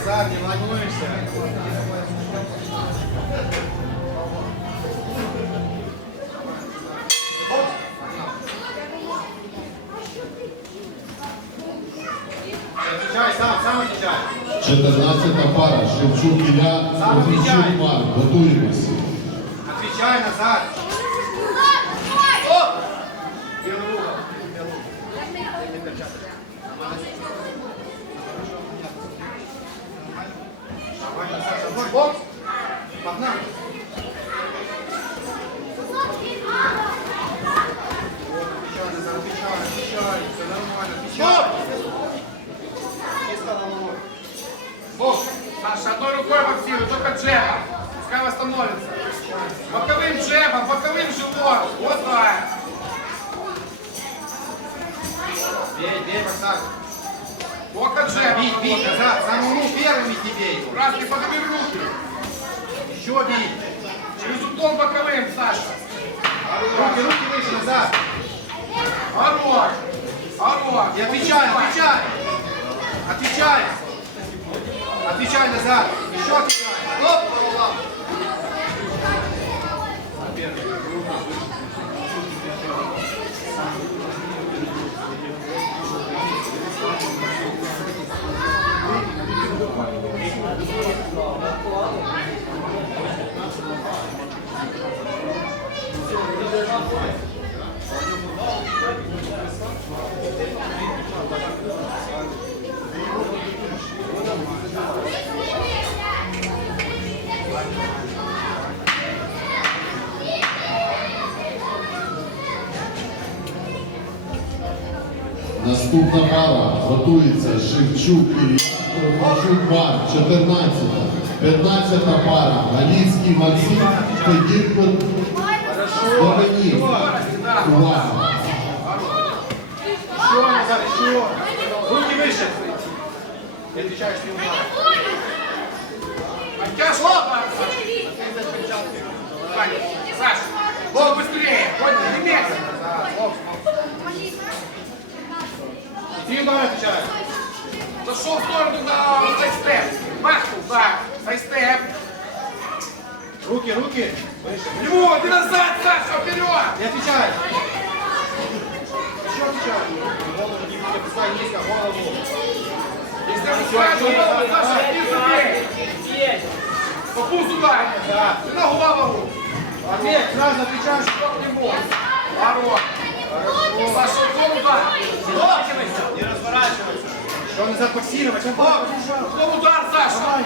Назар, не волнуйся. Отвечай сам, сам отвечай. 14 пара. Шевчук Ілля, Сам Кузьмичук відповідай. Марк. Готуємося. Отвечай, Назар. Оп! Белый угол. Белый угол. Не Бокс. Саша, одной рукой боксируй, только джебом. Пускай восстановится. Боковым джебом, боковым живот. Вот так. Бей, бей, Боксак. Только джебом. Бей, бей, назад. Самому первыми бей. Раз, не подними руки. Еще бей. Через уклон боковым, Саша. Руки, руки выше, назад. Хорош. Хорош. И отвечай, отвечай. Отвечай. Отвечай назад. Еще отвечай. Оп, Наступна пара. Готується Шевчук Ілля, Кузьмичук Марк. 14 15 пара. Галіцький Максим, Федірко Стороні. Увага. Що, Назар, що? Руки вище. Я отвечаю, что не умею. Тебя жопа! Саш, Бог быстрее! Хоть немедленно! Да, Бог, Иди удар отвечаю. Зашел в сторону на сайстеп. Махнул, да. Сайстеп. Руки, руки. Ему, назад, Саша, вперед. И отвечай. Еще отвечай. Голову не не пускай низко, голову. Если опускаешь голову, Саша, иди забей. По пузу дай. Да. Ты на голову. Ответь, сразу отвечаешь. Чтоб не мог. Хорош. Саша, кто удар? Не разворачивайся. Что назад боксировать? Кто удар, Саша? Давай.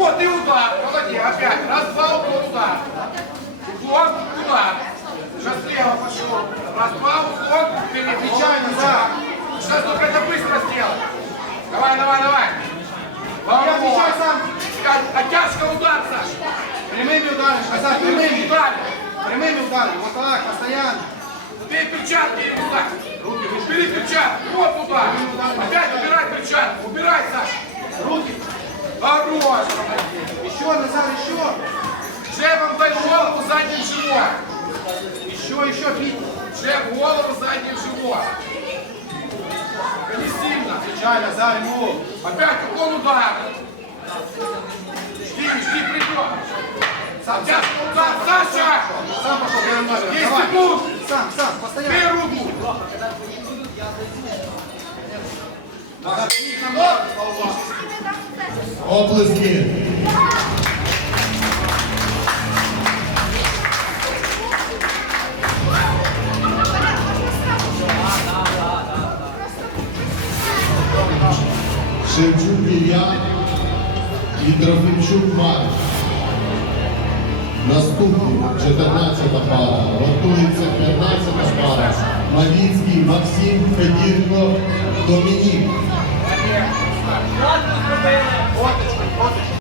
Вот и удар. Молодец. Опять. Раз, два, уклон, удар. Уклон, удар. Сейчас слева пошел. Раз, два, уклон, вперед. Отвечай назад. Сейчас только это быстро сделай. Давай, давай, давай. Я отвечай сам. Оттяжка удар, Саша. Прямыми ударами, назад, прямыми. Удар. Прямыми ударами. Вот так, постоянно. Убей перчатки ему, Саша. Руки, убери перчатки. Вот удар. Опять убирай перчатки. Убирай, Саша. Руки. Хорош. Еще назад, еще. Джебом дай голову, задним живот. Еще, еще, бить. Джеб, голову, задним живот. Не сильно. Отвечай назад ему. Опять уклон удар. Жди, жди, придет. Оттяжка удар, Саша. Сам пошел, первым номером. 10 Давай. секунд. Сам, сам, постоянно. Бей руку. Оплески. Шевчук Ілля і Трофимчук Марк. Наступний 14-та пара. Готується 15-та пара. Мавіцький Максим Федірко Домінік.